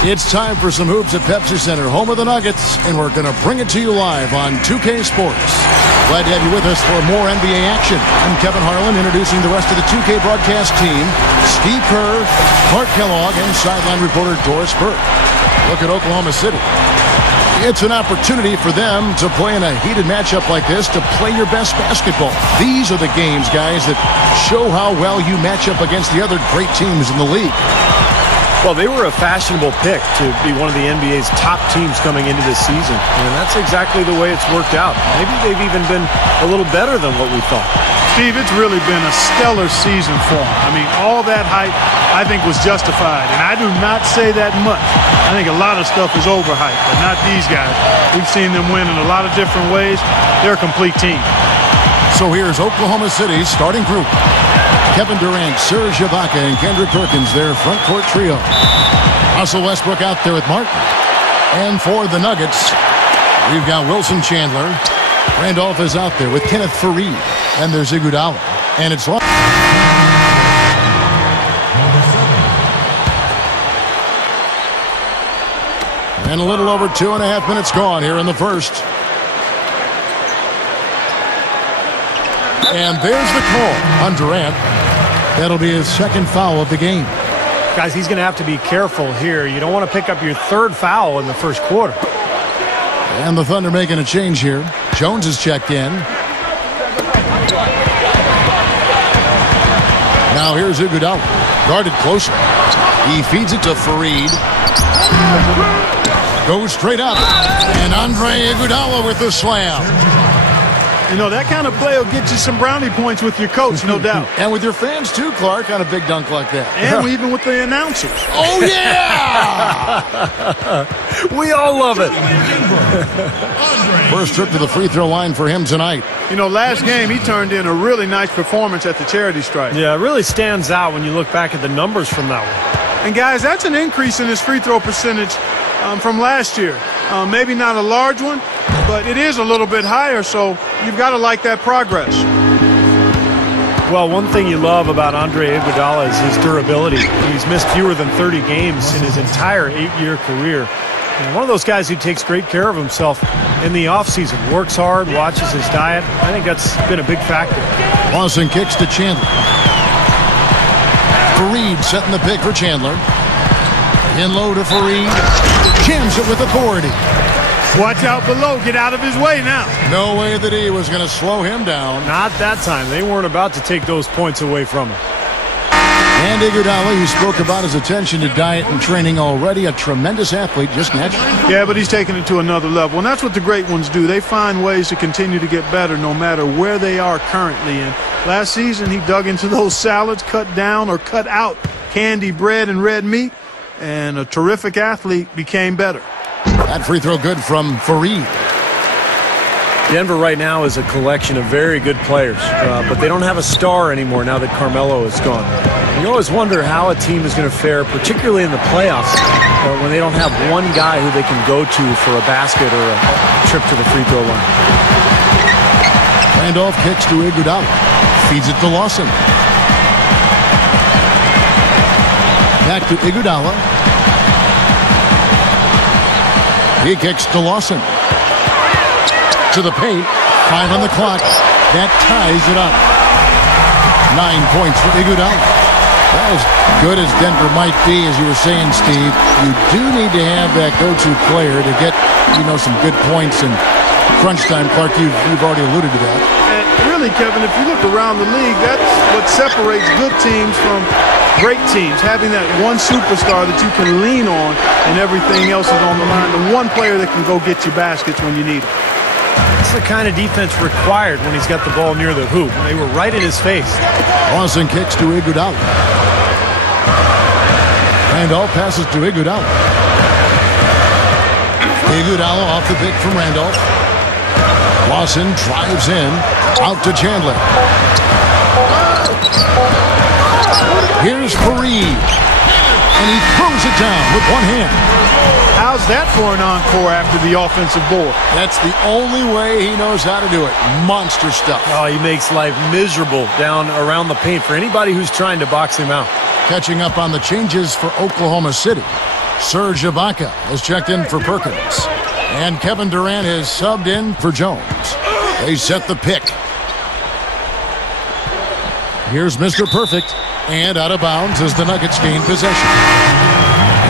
It's time for some hoops at Pepsi Center, home of the Nuggets, and we're going to bring it to you live on 2K Sports. Glad to have you with us for more NBA action. I'm Kevin Harlan, introducing the rest of the 2K broadcast team. Steve Kerr, Clark Kellogg, and sideline reporter Doris Burke. Look at Oklahoma City. It's an opportunity for them to play in a heated matchup like this, to play your best basketball. These are the games, guys, that show how well you match up against the other great teams in the league. Well, they were a fashionable pick to be one of the NBA's top teams coming into this season, and that's exactly the way it's worked out. Maybe they've even been a little better than what we thought. Steve, it's really been a stellar season for them. I mean, all that hype, I think, was justified, and I do not say that much. I think a lot of stuff is overhyped, but not these guys. We've seen them win in a lot of different ways. They're a complete team. So here's Oklahoma City's starting group. Kevin Durant, Serge Ibaka, and Kendrick Perkins, their front court trio. Russell Westbrook out there with Martin. And for the Nuggets, we've got Wilson Chandler. Randolph is out there with Kenneth Faried. And there's Iguodala. And it's long. And a little over 2.5 minutes gone here in the first. And there's the call on Durant. That'll be his second foul of the game. Guys, he's going to have to be careful here. You don't want to pick up your third foul in the first quarter. And the Thunder making a change here. Jones is checked in. Now here's Iguodala. Guarded closer. He feeds it to Faried. Goes straight up. And Andre Iguodala with the slam. You know, that kind of play will get you some brownie points with your coach, no doubt. And with your fans, too, Clark, on a big dunk like that. And even with the announcers. Oh, yeah! We all love it. First trip to the free throw line for him tonight. You know, last game, he turned in a really nice performance at the charity stripe. Yeah, it really stands out when you look back at the numbers from that one. And, guys, that's an increase in his free throw percentage from last year. Maybe not a large one, but it is a little bit higher, so you've got to like that progress. Well, one thing you love about Andre Iguodala is his durability. He's missed fewer than 30 games in his entire 8-year career. And one of those guys who takes great care of himself in the offseason, works hard, watches his diet. I think that's been a big factor. Lawson kicks to Chandler. Faried setting the pick for Chandler. In low to Faried. Jams it with authority. Watch out below. Get out of his way now. No way that he was going to slow him down. Not that time. They weren't about to take those points away from him. And Iguodala, you spoke about his attention to diet and training already. A tremendous athlete, just naturally. Yeah, but he's taking it to another level. And that's what the great ones do. They find ways to continue to get better no matter where they are currently. And last season, he dug into those salads, cut down or cut out candy, bread, and red meat. And a terrific athlete became better. That free throw good from Faried. Denver right now is a collection of very good players, but they don't have a star anymore now that Carmelo is gone. You always wonder how a team is going to fare, particularly in the playoffs, when they don't have one guy who they can go to for a basket or a trip to the free throw line. Randolph kicks to Iguodala. Feeds it to Lawson. Back to Iguodala. He kicks to Lawson. To the paint. 5 on the clock. That ties it up. 9 points for Iguodala. Well, as good as Denver might be, as you were saying, Steve, you do need to have that go-to player to get, some good points in crunch time. Clark, you've already alluded to that. And really, Kevin, if you look around the league, that's what separates good teams from great teams, having that one superstar that you can lean on and everything else is on the line, the one player that can go get you baskets when you need it. That's the kind of defense required when he's got the ball near the hoop. They were right in his face. Lawson kicks to Iguodala. Randolph passes to Iguodala. Iguodala off the pick from Randolph. Lawson drives in. Out to Chandler. Here's Faried. And he throws it down with one hand. How's that for an encore after the offensive board? That's the only way he knows how to do it. Monster stuff. Oh, he makes life miserable down around the paint for anybody who's trying to box him out. Catching up on the changes for Oklahoma City. Serge Ibaka has checked in for Perkins. And Kevin Durant is subbed in for Jones. They set the pick. Here's Mr. Perfect. And out of bounds as the Nuggets gain possession.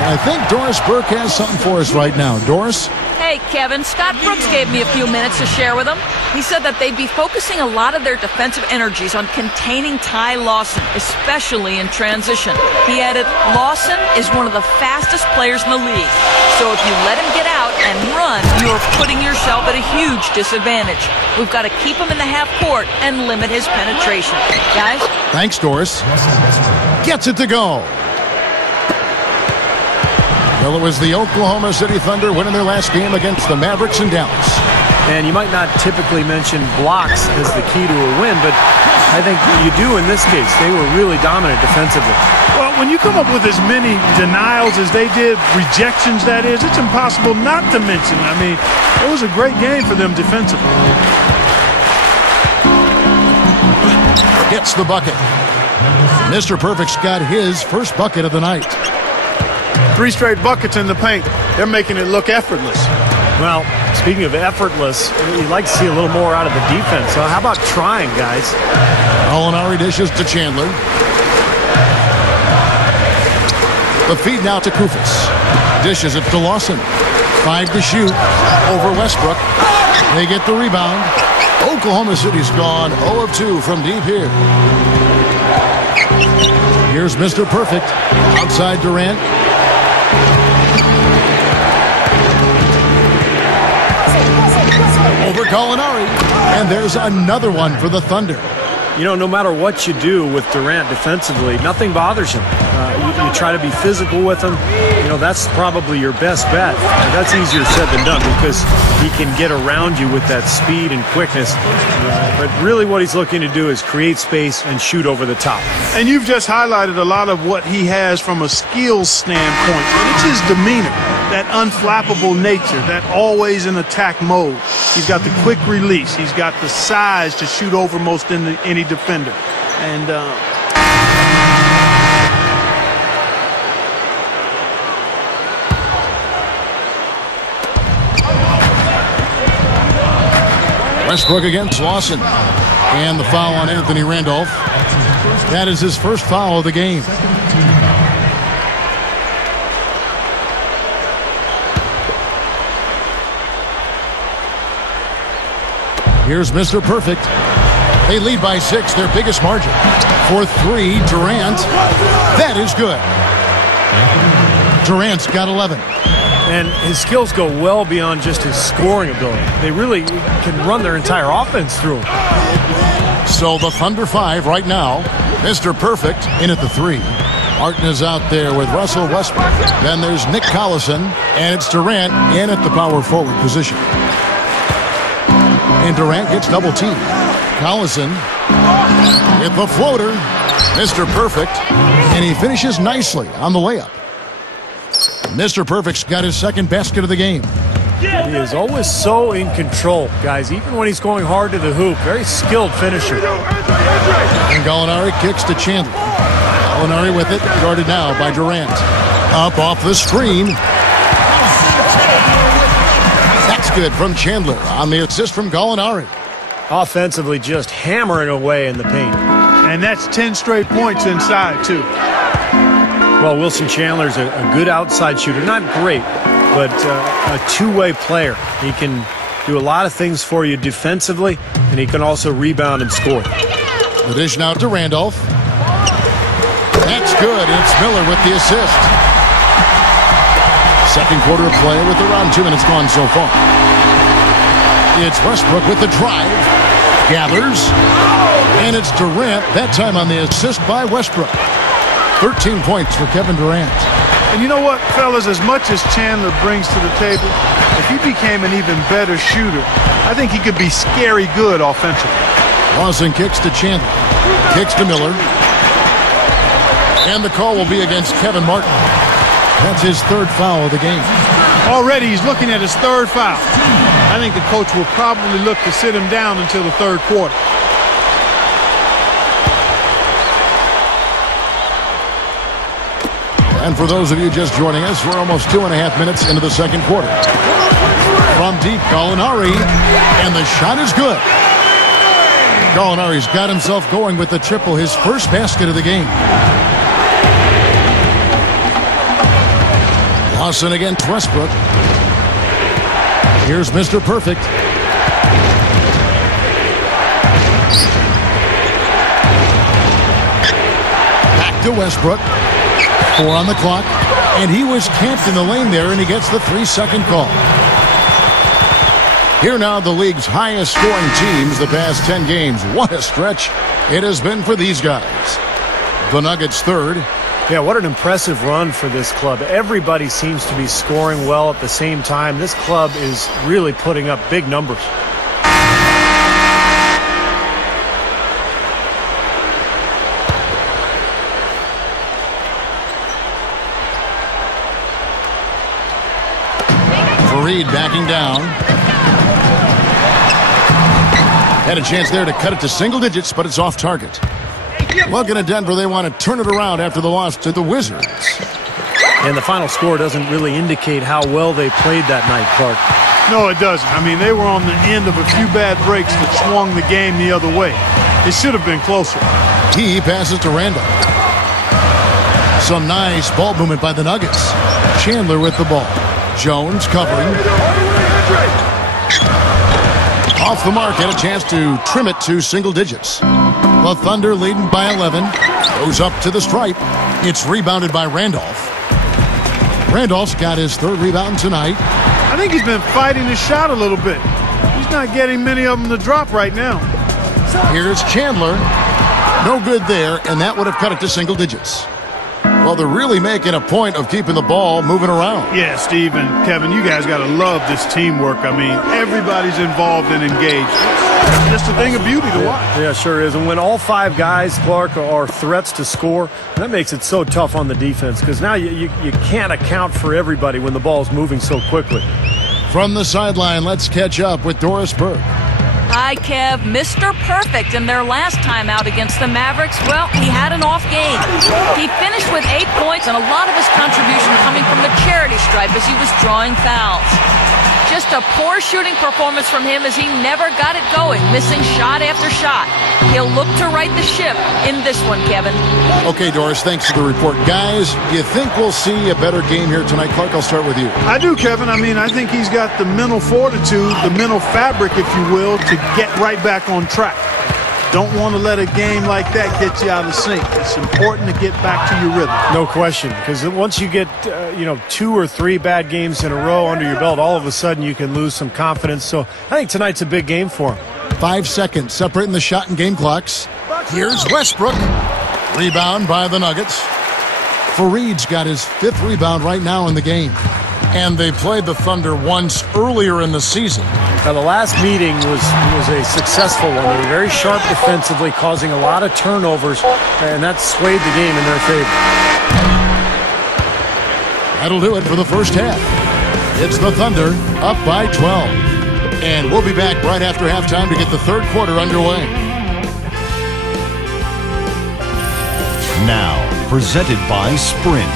And I think Doris Burke has something for us right now. Doris? Hey, Kevin. Scott Brooks gave me a few minutes to share with him. He said that they'd be focusing a lot of their defensive energies on containing Ty Lawson, especially in transition. He added, Lawson is one of the fastest players in the league. So if you let him get out and run, you're putting yourself at a huge disadvantage. We've got to keep him in the half court and limit his penetration. Guys? Thanks, Doris. Gets it to go. Well, it was the Oklahoma City Thunder winning their last game against the Mavericks in Dallas. And you might not typically mention blocks as the key to a win, but I think you do in this case. They were really dominant defensively. Well, when you come up with as many denials as they did, rejections that is, it's impossible not to mention. I mean, it was a great game for them defensively. Gets the bucket. Mr. Perfect's got his first bucket of the night. 3 straight buckets in the paint. They're making it look effortless. Well, speaking of effortless, you'd like to see a little more out of the defense. So how about trying, guys? Gallinari dishes to Chandler. The feed now to Kufis. Dishes it to Lawson. 5 to shoot over Westbrook. They get the rebound. Oklahoma City's gone 0 of 2 from deep here. Here's Mr. Perfect. Outside Durant. Over Gallinari. And there's another one for the Thunder. You know, no matter what you do with Durant defensively, nothing bothers him. You try to be physical with him. You know, that's probably your best bet. That's easier said than done because he can get around you with that speed and quickness. But really what he's looking to do is create space and shoot over the top. And you've just highlighted a lot of what he has from a skills standpoint. And it's his demeanor, that unflappable nature, that always in attack mode. He's got the quick release. He's got the size to shoot over most any defender. And Westbrook against Lawson. And the foul on Anthony Randolph. That is his first foul of the game. Here's Mr. Perfect. They lead by 6, their biggest margin. For 3, Durant. That is good. Durant's got 11. And his skills go well beyond just his scoring ability. They really can run their entire offense through him. So the Thunder 5 right now. Mr. Perfect in at the 3. Martin is out there with Russell Westbrook. Then there's Nick Collison. And it's Durant in at the power forward position. And Durant gets double teamed. Collison with the floater. Mr. Perfect. And he finishes nicely on the layup. Mr. Perfect's got his second basket of the game. He is always so in control, guys, even when he's going hard to the hoop. Very skilled finisher. And Gallinari kicks to Chandler. Gallinari with it, guarded now by Durant. Up off the screen. That's good from Chandler on the assist from Gallinari. Offensively, just hammering away in the paint. And that's 10 straight points inside, too. Well, Wilson Chandler's a good outside shooter. Not great, but a two-way player. He can do a lot of things for you defensively, and he can also rebound and score. The dish now to Randolph. That's good. It's Miller with the assist. Second quarter of play with around 2 minutes gone so far. It's Westbrook with the drive. Gathers. And it's Durant, that time on the assist by Westbrook. 13 points for Kevin Durant. And you know what, fellas, as much as Chandler brings to the table, if he became an even better shooter, I think he could be scary good offensively. Lawson kicks to Chandler. Kicks to Miller. And the call will be against Kevin Martin. That's his third foul of the game. Already he's looking at his third foul. I think the coach will probably look to sit him down until the third quarter. And for those of you just joining us, we're almost 2.5 minutes into the second quarter. From deep, Gallinari, and the shot is good. Gallinari's got himself going with the triple, his first basket of the game. Lawson against Westbrook. Here's Mr. Perfect. Back to Westbrook. 4 on the clock. And he was camped in the lane there, and he gets the 3-second call. Here now, the league's highest scoring teams the past 10 games. What a stretch it has been for these guys. The Nuggets third. Yeah, what an impressive run for this club. Everybody seems to be scoring well at the same time. This club is really putting up big numbers. Fareed backing down. Had a chance there to cut it to single digits, but it's off target. Looking at Denver, they want to turn it around after the loss to the Wizards. And the final score doesn't really indicate how well they played that night, Clark. No, it doesn't. I mean, they were on the end of a few bad breaks that swung the game the other way. It should have been closer. He passes to Randall. Some nice ball movement by the Nuggets. Chandler with the ball. Jones covering. Off the mark, had a chance to trim it to single digits. The Thunder leading by 11. Goes up to the stripe. It's rebounded by Randolph. Randolph's got his third rebound tonight. I think he's been fighting his shot a little bit. He's not getting many of them to drop right now. Here's Chandler. No good there, and that would have cut it to single digits. Well, they're really making a point of keeping the ball moving around. Yeah, Steve and Kevin, you guys got to love this teamwork. I mean, everybody's involved and engaged. It's just a thing of beauty to watch. Yeah, sure is. And when all 5 guys, Clark, are threats to score, that makes it so tough on the defense because now you can't account for everybody when the ball's moving so quickly. From the sideline, let's catch up with Doris Burke. Hi, Kev. Mr. Perfect in their last time out against the Mavericks. Well, he had an off game. He finished with 8 points and a lot of his contribution coming from the charity stripe as he was drawing fouls. Just a poor shooting performance from him as he never got it going, missing shot after shot. He'll look to right the ship in this one, Kevin. Okay, Doris, thanks for the report. Guys, do you think we'll see a better game here tonight? Clark, I'll start with you. I do, Kevin. I mean, I think he's got the mental fortitude, the mental fabric, if you will, to get right back on track. Don't want to let a game like that get you out of sync. It's important to get back to your rhythm. No question, because once you get 2 or 3 bad games in a row under your belt, all of a sudden you can lose some confidence. So I think tonight's a big game for him. 5 seconds separating the shot and game clocks. Here's Westbrook. Rebound by the Nuggets. Fareed's got his 5th rebound right now in the game. And they played the Thunder once earlier in the season. Now, the last meeting was a successful one. They were very sharp defensively, causing a lot of turnovers, and that swayed the game in their favor. That'll do it for the first half. It's the Thunder up by 12. And we'll be back right after halftime to get the third quarter underway. Now, presented by Sprint.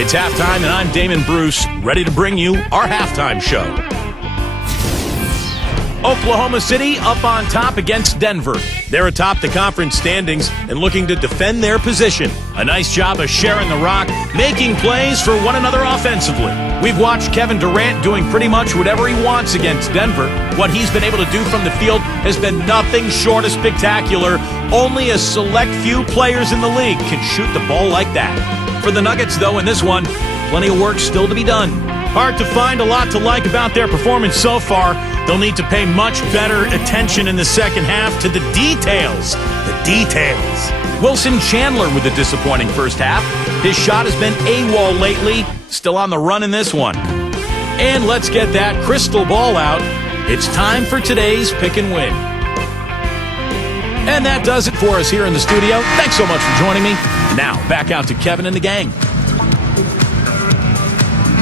It's halftime, and I'm Damon Bruce, ready to bring you our halftime show. Oklahoma City up on top against Denver. They're atop the conference standings and looking to defend their position. A nice job of sharing the rock, making plays for one another offensively. We've watched Kevin Durant doing pretty much whatever he wants against Denver. What he's been able to do from the field has been nothing short of spectacular. Only a select few players in the league can shoot the ball like that. For the Nuggets, though, in this one, plenty of work still to be done. Hard to find a lot to like about their performance so far. They'll need to pay much better attention in the second half to the details. The details. Wilson Chandler with a disappointing first half. His shot has been AWOL lately. Still on the run in this one. And let's get that crystal ball out. It's time for today's pick and win. And that does it for us here in the studio. Thanks so much for joining me. Now, back out to Kevin and the gang.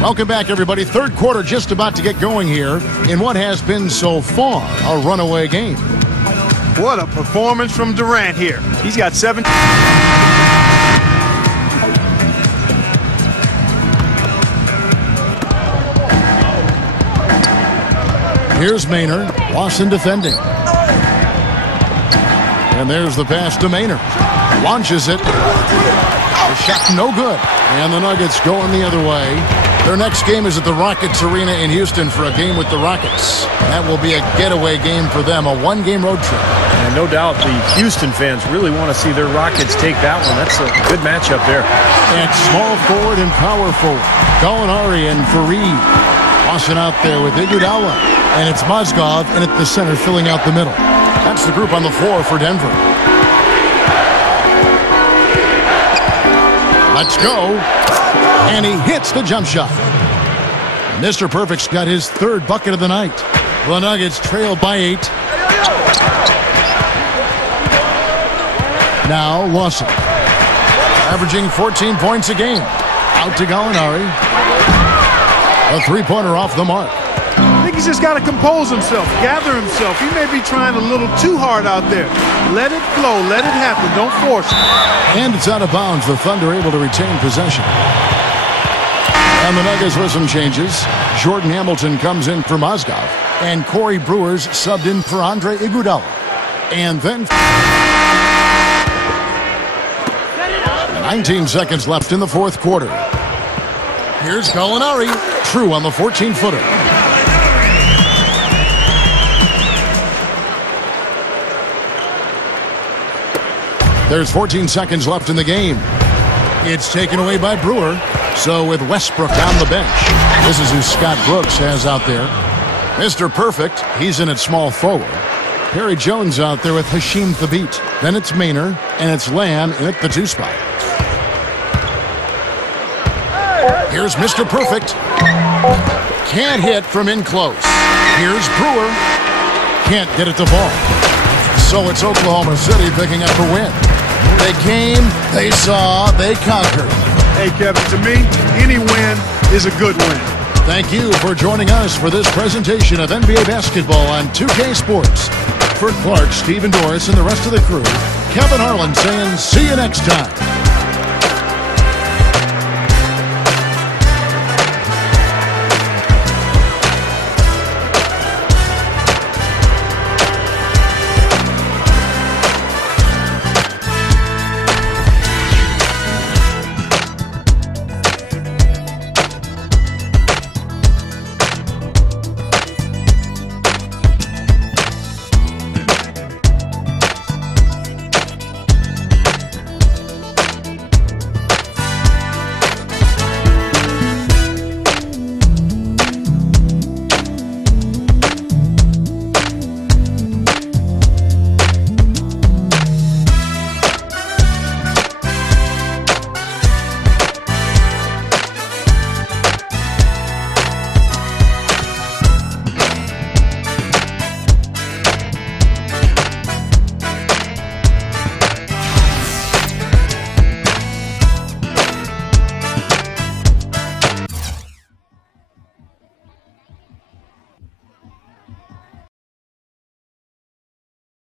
Welcome back, everybody. Third quarter just about to get going here in what has been so far a runaway game. What a performance from Durant here. He's got 7. Here's Maynard. Lawson defending. And there's the pass to Maynard. Launches it. The shot no good. And the Nuggets going the other way. Their next game is at the Rockets Arena in Houston for a game with the Rockets. That will be a getaway game for them, a one-game road trip. And no doubt the Houston fans really want to see their Rockets take that one. That's a good matchup there. And small forward and power forward. Gallinari and Fareed. Tossing out there with Iguodala. And it's Mozgov in at the center filling out the middle. That's the group on the floor for Denver. Let's go. And he hits the jump shot. Mr. Perfect's got his third bucket of the night. The Nuggets trail by 8. Now Lawson. Averaging 14 points a game. Out to Gallinari. A three-pointer off the mark. I think he's just got to compose himself, gather himself. He may be trying a little too hard out there. Let it flow. Let it happen. Don't force it. And it's out of bounds. The Thunder able to retain possession. And the Nuggets with some changes. Jordan Hamilton comes in for Mozgov. And Corey Brewer's subbed in for Andre Iguodala. And then 19 seconds left in the fourth quarter. Here's Gallinari. True on the 14-footer. There's 14 seconds left in the game. It's taken away by Brewer. So with Westbrook on the bench, this is who Scott Brooks has out there. Mr. Perfect, he's in at small forward. Perry Jones out there with Hashim Thabit. Then it's Maynard, and it's Lamb in at the 2 spot. Here's Mr. Perfect. Can't hit from in close. Here's Brewer. Can't get it to fall. So it's Oklahoma City picking up a win. They came, they saw, they conquered. Hey, Kevin, to me, any win is a good win. Thank you for joining us for this presentation of NBA basketball on 2K Sports. For Clark, Stephen Doris, and the rest of the crew, Kevin Harlan saying see you next time.